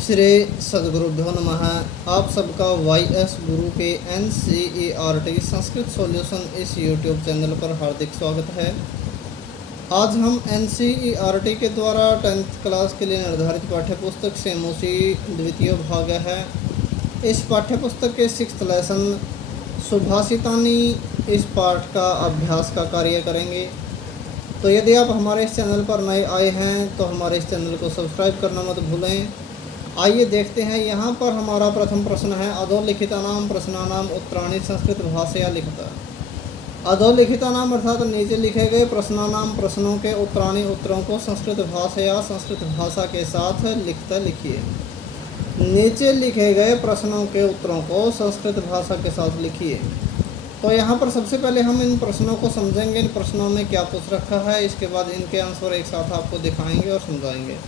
श्री सद्गुरुभ्यो नमः। आप सबका YS गुरु के NCERT संस्कृत सॉल्यूशन इस यूट्यूब चैनल पर हार्दिक स्वागत है। आज हम NCERT के द्वारा 10th क्लास के लिए निर्धारित पाठ्यपुस्तक सेमोसी द्वितीय भाग है। इस पाठ्यपुस्तक के 6th लेसन सुभाषितानी इस पाठ का अभ्यास का कार्य करेंगे। तो यदि आप हमारे इस चैनल पर नए आए हैं तो हमारे इस चैनल को सब्सक्राइब करना मत भूलें। आइए देखते हैं। यहाँ पर हमारा प्रथम प्रश्न है, अधोलिखितानाम प्रश्नानाम उत्तराणि संस्कृत भाषया लिखिता। अधोलिखितानाम अर्थात नीचे लिखे गए प्रश्नानाम प्रश्नों के उत्तराणि उत्तरों को संस्कृत भाषया संस्कृत भाषा के साथ लिखिए। नीचे लिखे गए प्रश्नों के उत्तरों को संस्कृत भाषा के साथ लिखिए। तो यहाँ पर सबसे पहले हम इन प्रश्नों को समझेंगे, इन प्रश्नों में क्या पूछ रखा है। इसके बाद इनके आंसर एक साथ आपको दिखाएंगे और समझाएंगे।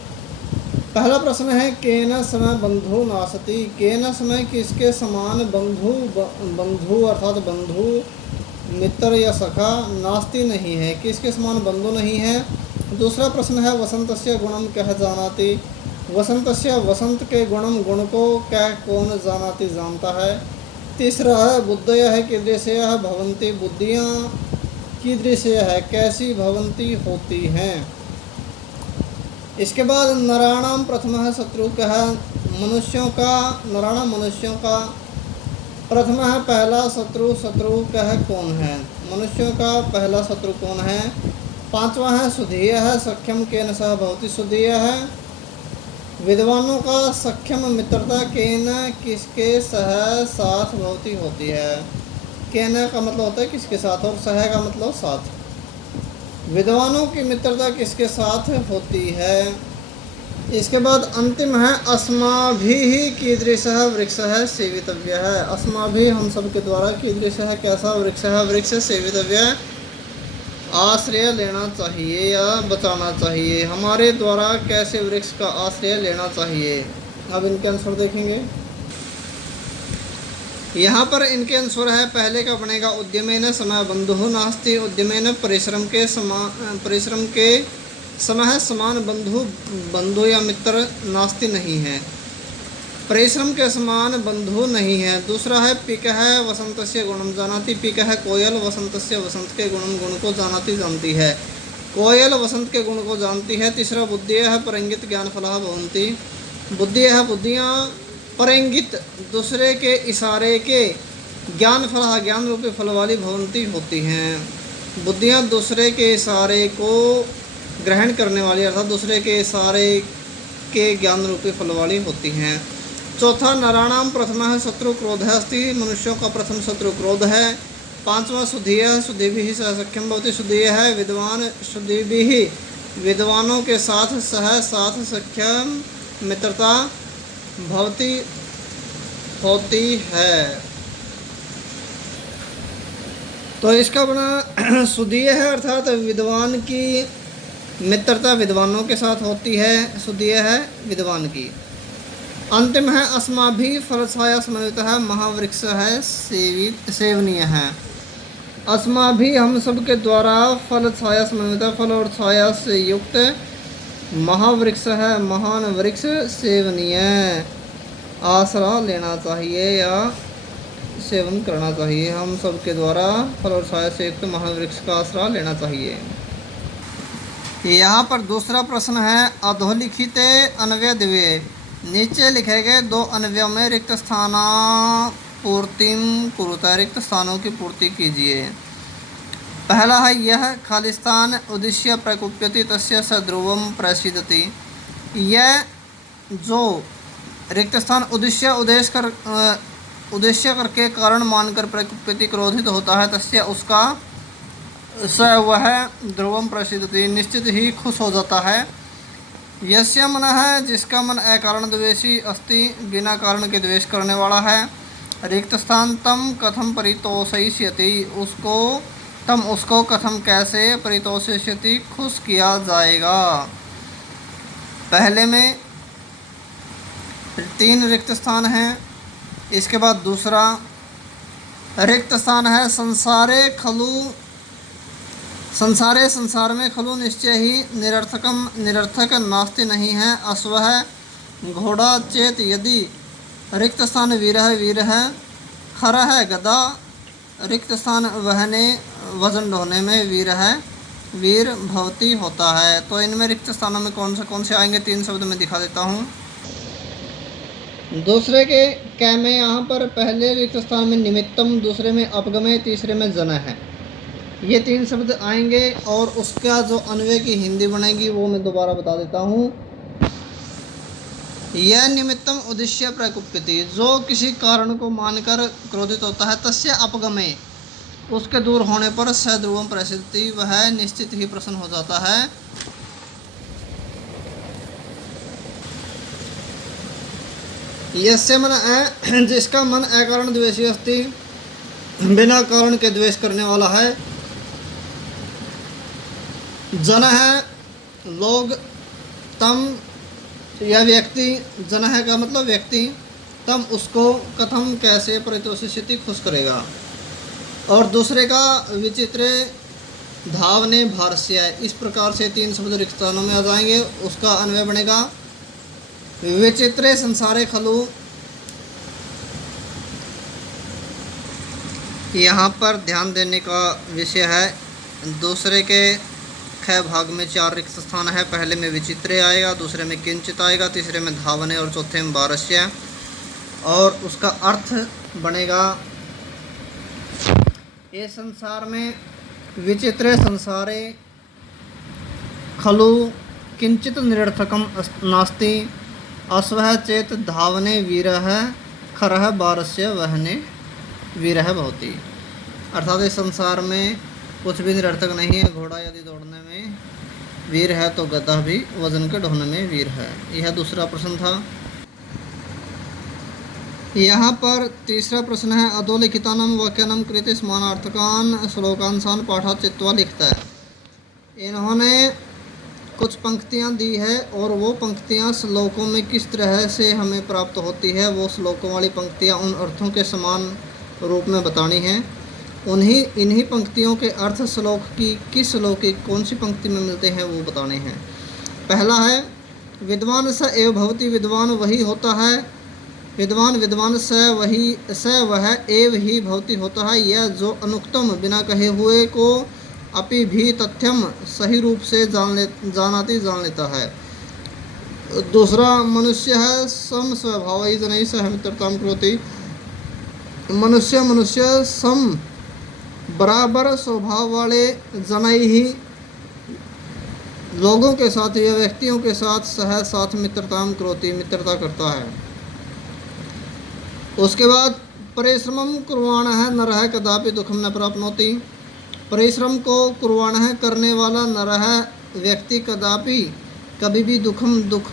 पहला प्रश्न है, केन समय बंधु नासति। केन समय किसके समान बंधु अर्थात बंधु मित्र या सखा नास्ति नहीं है, किसके समान बंधु नहीं है। दूसरा प्रश्न है, वसंतस्य गुणम कह जानाति। वसंतस्य वसंत के गुणम गुण को क्या कौन जानाति जानता है। तीसरा है, बुद्धयः कीदृशयः भवन्ति। बुद्धियाँ कीदृशयः है कैसी भवन्ति होती हैं। इसके बाद नराणाम प्रथमः शत्रु कह। मनुष्यों का नराणाम मनुष्यों का प्रथमः पहला शत्रु कह कौन है। मनुष्यों का पहला शत्रु कौन है। पांचवा है, सुधीयः सख्यम केन सह भवति। सुधीयः है विद्वानों का सख्यम मित्रता केन किसके सह साथ भवती होती है। केन का मतलब होता है किसके साथ और सह का मतलब साथ। विद्वानों की मित्रता किसके साथ होती है। इसके बाद अंतिम है, अस्माभिः कीदृशः वृक्षः सेवितव्यः। अस्माभिः हम सब के द्वारा कीदृशः कैसा वृक्ष सेवितव्य आश्रय लेना चाहिए या बचाना चाहिए। हमारे द्वारा कैसे वृक्ष का आश्रय लेना चाहिए। अब इनके आंसर देखेंगे। यहाँ पर इनके आंसर है, पहले का बनेगा उद्यमेन समय बंधु नास्ति। उद्यमेन परिश्रम के समय समान बंधु या मित्र नास्ति नहीं है, परिश्रम के समान बंधु नहीं है। दूसरा है, पिक है वसंतस्य गुणम जानाति। पिक है कोयल वसंतस्य वसंत के गुण को जानाति जानती है। कोयल वसंत के गुण को जानती है। तीसरा, बुद्धियः है परंगित ज्ञान फलः भवन्ति। बुद्धियः है बुद्धियाँ परंगित दूसरे के इशारे के ज्ञान फलः ज्ञान रूपी फल वाली भवन्ति होती हैं। बुद्धियाँ दूसरे के इशारे को ग्रहण करने वाली अर्थात दूसरे के इशारे के ज्ञान रूपी फल वाली होती हैं। चौथा, नराणाम प्रथमः शत्रु क्रोधः अस्ति। मनुष्यों का प्रथम शत्रु क्रोध है। पांचवा, सुधीयः सुधीभिः सह सख्यम भवति। सुधीयः है विद्वान सुधीभिः विद्वानों के साथ साथ सख्यम मित्रता भवती होती है। तो इसका बना सुधीय है अर्थात विद्वान की मित्रता विद्वानों के साथ होती है। सुधीय है विद्वान की। अंतिम है, अस्माभिः फलछाया समन्वितः महावृक्ष है सेवनीय है। अस्माभिः हम सब के द्वारा फल छाया समन्वित फल और छाया से युक्त महावृक्ष है महान वृक्ष सेवनीय आसरा लेना चाहिए या सेवन करना चाहिए। हम सब के द्वारा फल और छाया से युक्त महावृक्ष का आसरा लेना चाहिए। यहाँ पर दूसरा प्रश्न है, अधोलिखिते अन्वय द्वये। नीचे लिखे गए दो अन्वयों में रिक्त स्थाना पूर्तिम कुरुता। रिक्त स्थानों की पूर्ति कीजिए। पहला है, यह खालिस्तान उद्देश्य प्रकुप्यति तस्य स ध्रुवम प्रसिद्धति। यह जो रिक्त स्थान उद्देश्य करके कारण मानकर प्रकुप्यति क्रोधित होता है, तस्य उसका स वह ध्रुवम प्रसिद्धति निश्चित ही खुश हो जाता है। यस्य मन है जिसका मन अकारण द्वेषी अस्ति बिना कारण के द्वेष करने वाला है। रिक्त स्थान तम कथम परितोषयिष्यति। उसको कथम कैसे परितोषयिष्यति खुश किया जाएगा। पहले में 3 रिक्त स्थान हैं। इसके बाद दूसरा रिक्त स्थान है, संसार में खलु निश्चय ही निरर्थक नास्ति नहीं है। अश्व है घोड़ा चेत यदि रिक्त स्थान वीरः वीरः खरः गदा रिक्त स्थान वहने वजन ढोने में वीर है वीर भवती होता है। तो इनमें रिक्त स्थानों में कौन से आएंगे, 3 शब्द में दिखा देता हूँ। दूसरे के कै में यहाँ पर पहले रिक्त स्थान में निमित्तम, दूसरे में अपगमय, तीसरे में जन है। ये 3 शब्द आएंगे और उसका जो अन्वय की हिंदी बनेगी वो मैं दोबारा बता देता हूँ। यह निमित्तम उद्देश्य प्रकुप्यति, जो किसी कारण को मानकर क्रोधित होता है, तस्य अपगमय, उसके दूर होने पर सध्रुवम प्रसिद्धि, वह निश्चित ही प्रसन्न हो जाता है। यस्य मन जिसका मन अकारण द्वेषी अस्ति, बिना कारण के द्वेष करने वाला है। जन है लोग, तम यह व्यक्ति, जन है का मतलब व्यक्ति, तम उसको कथम कैसे परितोषित खुश करेगा। और दूसरे का विचित्र धावने भारस्य, इस प्रकार से 3 शब्द रिक्त स्थानों में आ जाएंगे। उसका अन्वय बनेगा विचित्रे संसारे खलु। यहाँ पर ध्यान देने का विषय है, दूसरे के ख भाग में 4 रिक्त स्थान है। पहले में विचित्रे आएगा, दूसरे में किंचित आएगा, तीसरे में धावने और चौथे में भारस्य। और उसका अर्थ बनेगा, ये संसार में विचित्र संसारे खलु किंचित निरर्थकम नास्ति, अस्वः चेत धावने वीरः खरः भारस्य वहने वीरः भवति। अर्थात इस संसार में कुछ भी निरर्थक नहीं है। घोड़ा यदि दौड़ने में वीर है तो गधा भी वजन के ढोने में वीर है। यह दूसरा प्रश्न था। यहाँ पर तीसरा प्रश्न है, अधोलिखितानां वाक्यानां कृते समानार्थकान् श्लोकांशान् पाठा चित्वा लिखता है। इन्होंने कुछ पंक्तियाँ दी है और वो पंक्तियाँ श्लोकों में किस तरह से हमें प्राप्त होती है, वो श्लोकों वाली पंक्तियाँ उन अर्थों के समान रूप में बतानी हैं। इन्हीं पंक्तियों के अर्थ श्लोक की किस श्लोक की कौन सी पंक्ति में मिलते हैं वो बताने हैं। पहला है, विद्वान स एव भवति, विद्वान वही होता है। विद्वान स वह एव ही भवति होता है। यह जो अनुक्तम बिना कहे हुए को अपि भी तथ्यम सही रूप से जान लेता है। दूसरा, मनुष्य है सम स्वभाव ही जनई सह मित्रताम करोति। मनुष्य सम बराबर स्वभाव वाले जनई ही लोगों के साथ या व्यक्तियों के साथ मित्रताम करोति, मित्रता करता है। उसके बाद, परिश्रमम कुर्वाण है नरः कदापि दुखम न प्राप्नोति। परिश्रम को कुर्वाण है करने वाला नरः व्यक्ति कभी भी दुख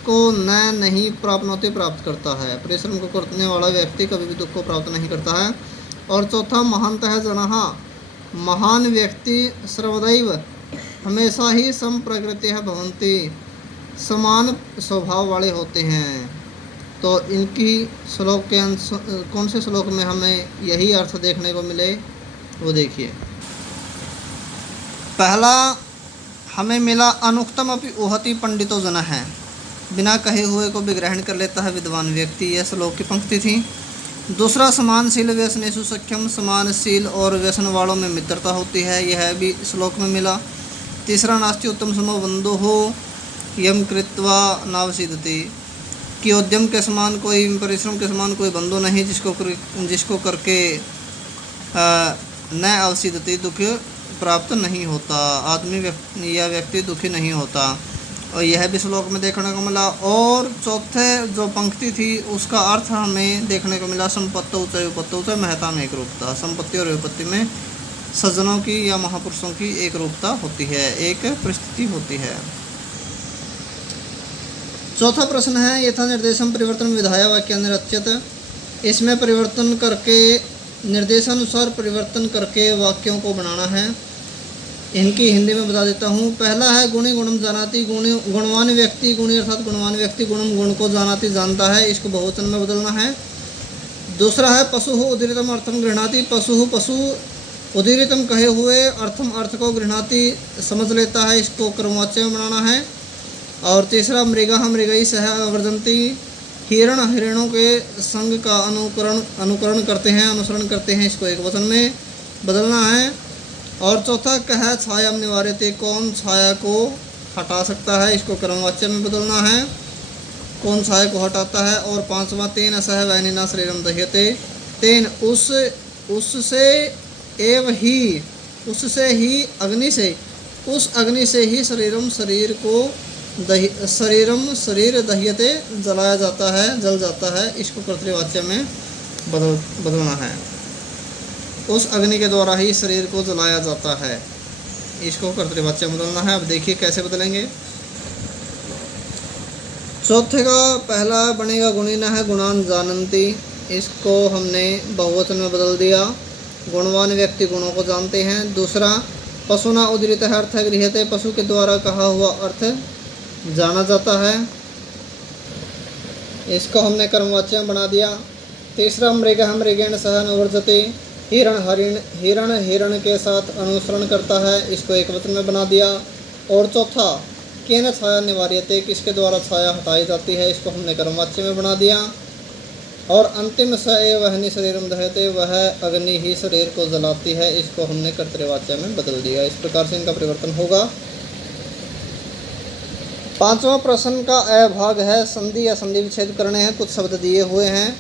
को नहीं प्राप्त करता है। परिश्रम को करने वाला व्यक्ति कभी भी दुख को प्राप्त नहीं करता है। और चौथा, महान्तः जनः, महान व्यक्ति सर्वदैव हमेशा ही सम प्रकृतिः भवन्ति, समान स्वभाव वाले होते हैं। तो इनकी श्लोक के कौन से श्लोक में हमें यही अर्थ देखने को मिले वो देखिए। पहला हमें मिला, अनुक्तम अपि ऊहति पंडितो जनः है, बिना कहे हुए को भी ग्रहण कर लेता है विद्वान व्यक्ति। यह श्लोक की पंक्ति थी। दूसरा, समानशील व्यसनेषु सख्यम, समानशील और व्यसन वालों में मित्रता होती है, यह भी श्लोक में मिला। तीसरा, नास्ति उत्तम समो बंधुः यम कृत्वा नावसीदति, कि उद्यम के समान कोई, परिश्रम के समान कोई बंधु नहीं जिसको करके न अवसीदति, दुख प्राप्त नहीं होता। आदमी या व्यक्ति दुखी नहीं होता। और यह भी श्लोक में देखने को मिला। और चौथे जो पंक्ति थी उसका अर्थ हमें देखने को मिला, संपत्तौ च विपत्तौ च महता में एक रूपता। संपत्ति और विपत्ति में सज्जनों की या महापुरुषों की एक रूपता होती है, एक परिस्थिति होती है। चौथा प्रश्न है, यथा निर्देशम परिवर्तन विधाय वाक्यानि रच्यते। इसमें परिवर्तन करके, निर्देशानुसार परिवर्तन करके वाक्यों को बनाना है। इनकी हिंदी में बता देता हूँ। पहला है, गुणी गुणम जानाति, गुणवान व्यक्ति, गुणी अर्थात गुणवान व्यक्ति गुणम गुण को जानाति जानता है, इसको बहुवचन में बदलना है। दूसरा है, पशु उदीरितम अर्थम गृह्णाति, पशु उदीरितम कहे हुए अर्थम अर्थ को गृह्णाति समझ लेता है, इसको क्रमवाच्य में बनाना है। और तीसरा, मृगः मृगई सह वर्धन्ति, हिरण हिरणों के संग का अनुकरण करते हैं, अनुसरण करते हैं, इसको एक वचन में बदलना है। और चौथा कह छाया निवार्यते, कौन छाया को हटा सकता है, इसको कर्मवाच्य में बदलना है, कौन छाया को हटाता है। और पांचवा तेन सह वैनिना शरीरम दह्यते, तेन उससे एव ही, उससे ही अग्नि से, उस अग्नि से ही शरीरम शरीर को शरीर दह्यते जलाया जाता है, जल जाता है, इसको कर्तृवाच्य में बदलना है। उस अग्नि के द्वारा ही शरीर को जलाया जाता है, इसको कर्तृवाच्य में बदलना है। अब देखिए कैसे बदलेंगे। चौथे का पहला बनेगा गुणीन है, गुणान जानन्ति, इसको हमने बहुवचन में बदल दिया, गुणवान व्यक्ति गुणों को जानते हैं। दूसरा पशुना उदृत अर्थ गृह्यते, पशु के द्वारा कहा हुआ अर्थ जाना जाता है, इसको हमने कर्मवाच्य में बना दिया। तीसरा मृग मृगेण सह अनुवर्जते, हिरण हिरण के साथ अनुसरण करता है, इसको एक वचन में बना दिया। और चौथा केन छाया निवार्यते, किसके द्वारा छाया हटाई जाती है, इसको हमने कर्मवाच्य में बना दिया। और अंतिम स एव वहनि शरीरम दह्यते, वह अग्नि ही शरीर को जलाती है, इसको हमने कर्तृवाच्य में बदल दिया। इस प्रकार से इनका परिवर्तन होगा। पांचवा प्रश्न का अ भाग है, संधि या संधि विच्छेद करने हैं। कुछ शब्द दिए हुए हैं,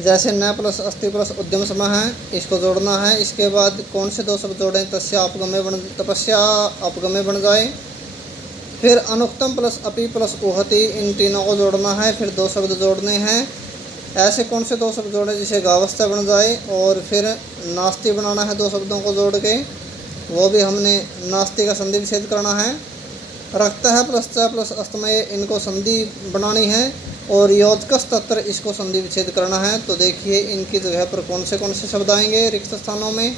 जैसे न प्लस अस्ति प्लस उद्यम समय है, इसको जोड़ना है। इसके बाद कौन से दो शब्द जोड़ें, तपस्या अपगमे बन जाए। फिर अनुक्तम प्लस अपि प्लस उहति, इन तीनों को जोड़ना है। फिर दो शब्द जोड़ने हैं, ऐसे कौन से दो शब्द जोड़ें जिसे गावस्था बन जाए। और फिर नास्ति बनाना है, दो शब्दों को जोड़ के, वो भी हमने नास्ति का संधि विच्छेद करना है। रक्त है प्लस च प्लस अस्तमय, इनको संधि बनानी है। और योजकस तत्र, इसको संधि विच्छेद करना है। तो देखिए इनकी जगह पर कौन से शब्द आएंगे रिक्त स्थानों में।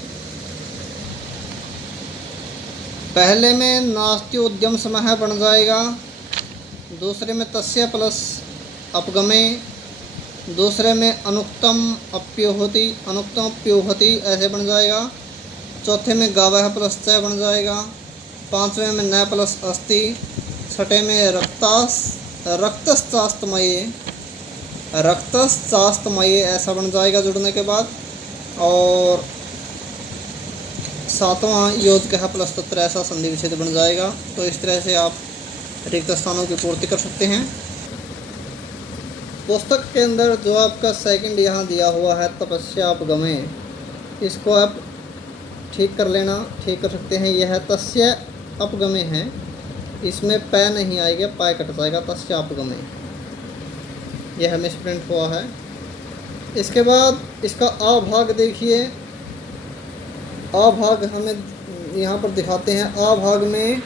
पहले में नास्ति उद्यम समय बन जाएगा, दूसरे में तस्य प्लस अपगमे, दूसरे में अनुक्तम अप्योहति ऐसे बन जाएगा। चौथे में गावह प्लस च बन जाएगा। पांचवें में न प्लस अस्ति। छठे में रक्तश्चास्तमये ऐसा बन जाएगा जुड़ने के बाद। और सातवां योजकः प्लस तत्र, ऐसा संधि विच्छेद बन जाएगा। तो इस तरह से आप रिक्त स्थानों की पूर्ति कर सकते हैं। पुस्तक के अंदर जो आपका सेकंड यहाँ दिया हुआ है तपस्या अपगमे, इसको आप ठीक कर लेना, ठीक कर सकते हैं। यह तस्य अपगमे है, इसमें पै नहीं आएगा, पाए कट जाएगा, तस्य अपगमे, यह मिसप्रिंट हुआ है। इसके बाद इसका आ भाग देखिए, आ भाग हमें यहाँ पर दिखाते हैं। आ भाग में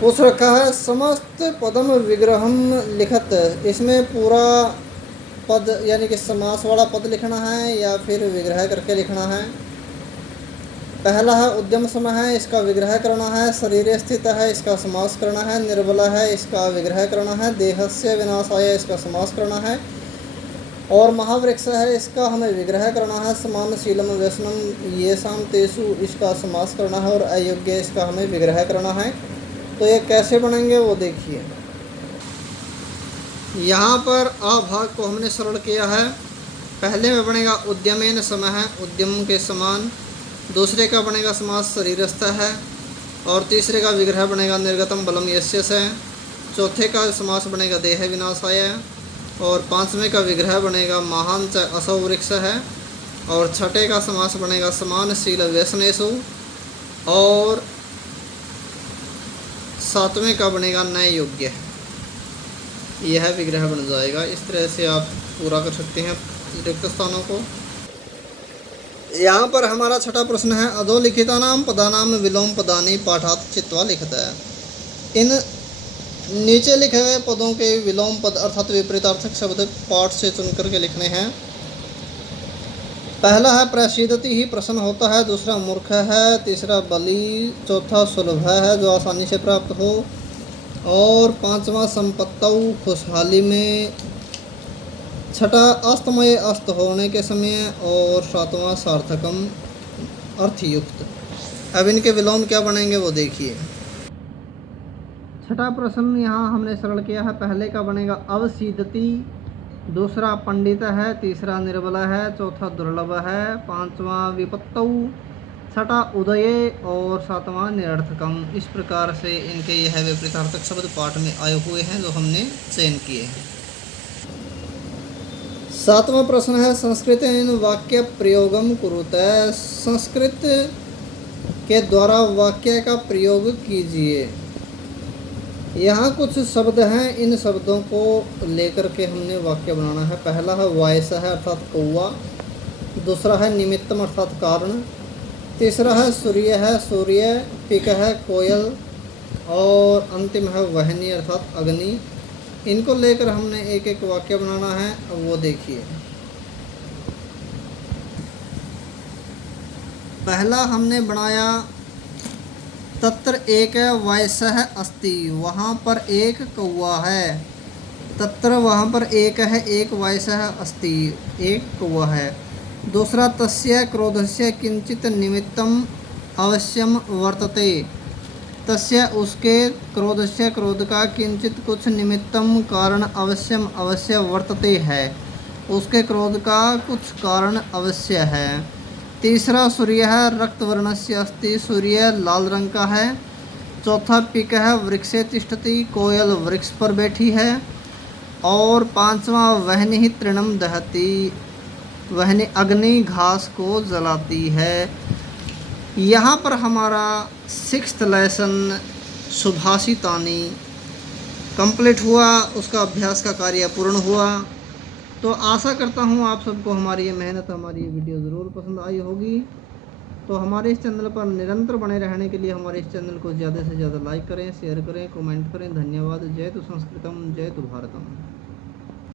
पूछ रखा है समस्त पदम विग्रहम लिखत, इसमें पूरा पद यानी कि समास वाला पद लिखना है या फिर विग्रह करके लिखना है। पहला है उद्यम समय है, इसका विग्रह करना है। शरीरे स्थित है, इसका समास करना है। निर्बला है, इसका विग्रह करना है। देहस्य विनाशाय, इसका समास करना है। और महावृक्ष है, इसका हमें विग्रह करना है। समान शीलम व्यसनम ये शाम तेसु, इसका समास करना है। और अयोग्य, इसका हमें विग्रह करना है। तो ये कैसे बनेंगे वो देखिए। यहाँ पर आ भाग को हमने सरल किया है। पहले में बनेगा उद्यमेन समय है, उद्यम के समान। दूसरे का बनेगा समास शरीरस्थ है। और तीसरे का विग्रह बनेगा निर्गतम बलम यस्य से। चौथे का समास बनेगा देह विनाशाय। और पांचवें का विग्रह बनेगा महान च असौ वृक्ष है। और छठे का समास बनेगा समान शील व्यसनेषु। और सातवें का बनेगा नए योग्य, यह विग्रह बन जाएगा। इस तरह से आप पूरा कर सकते हैं रिक्त स्थानों को। यहाँ पर हमारा छठा प्रश्न है, अधोलिखितानाम पदानाम विलोम पदानी पाठात चित्वा लिखता है। इन नीचे लिखे हुए पदों के विलोम पद अर्थात विपरीतार्थक शब्द पाठ से चुन करके लिखने हैं। पहला है प्रसीदति ही प्रश्न होता है। दूसरा मूर्ख है। तीसरा बलि। चौथा सुलभ है, जो आसानी से प्राप्त हो। और पांचवा संपत्तौ, खुशहाली में। छठा अस्तमय, अस्त होने के समय। और सातवां सार्थकम, अर्थयुक्त। अब इनके विलोम क्या बनेंगे वो देखिए। छठा प्रश्न यहाँ हमने सरल किया है। पहले का बनेगा अवसीदति, दूसरा पंडित है, तीसरा निर्बल है, चौथा दुर्लभ है, पांचवा विपत्तौ, छठा उदय और सातवां निरर्थकम। इस प्रकार से इनके यह विपरीतार्थक शब्द पाठ में आए हुए हैं जो हमने चयन किए हैं। सातवां प्रश्न है संस्कृत वाक्य प्रयोगम कुरुते। संस्कृत के द्वारा वाक्य का प्रयोग कीजिए। यहाँ कुछ शब्द हैं, इन शब्दों को लेकर के हमने वाक्य बनाना है। पहला है वायस है अर्थात कौवा, दूसरा है निमित्तम अर्थात कारण, तीसरा है सूर्य है सूर्य, पिक है कोयल और अंतिम है वहनी अर्थात अग्नि। इनको लेकर हमने एक एक वाक्य बनाना है। अब वो देखिए, पहला हमने बनाया तत्र एक वयसः अस्ति, वहाँ पर एक कौवा है। तत्र वहाँ पर एक है, एक वयसः अस्ति, एक कौवा है। दूसरा तस्य क्रोधस्य किंचित निमित्तम अवश्यम वर्तते। तस्य उसके क्रोधस्य क्रोध का किंचित कुछ निमित्तम कारण अवश्यम अवश्य वर्तते है, उसके क्रोध का कुछ कारण अवश्य है। तीसरा सूर्य है रक्तवर्णस्य अस्ति, सूर्य लाल रंग का है। चौथा पिक है वृक्षे तिष्ठति, कोयल वृक्ष पर बैठी है। और पांचवा वहनि तृणम दहति, वहनि अग्नि घास को जलाती है। यहाँ पर हमारा 6th लेसन सुभाषितानि कंप्लीट हुआ, उसका अभ्यास का कार्य पूर्ण हुआ। तो आशा करता हूँ आप सबको हमारी ये मेहनत, हमारी ये वीडियो ज़रूर पसंद आई होगी। तो हमारे इस चैनल पर निरंतर बने रहने के लिए हमारे इस चैनल को ज़्यादा से ज़्यादा लाइक करें, शेयर करें, कमेंट करें। धन्यवाद। जय तु संस्कृतम, जय तु भारतम।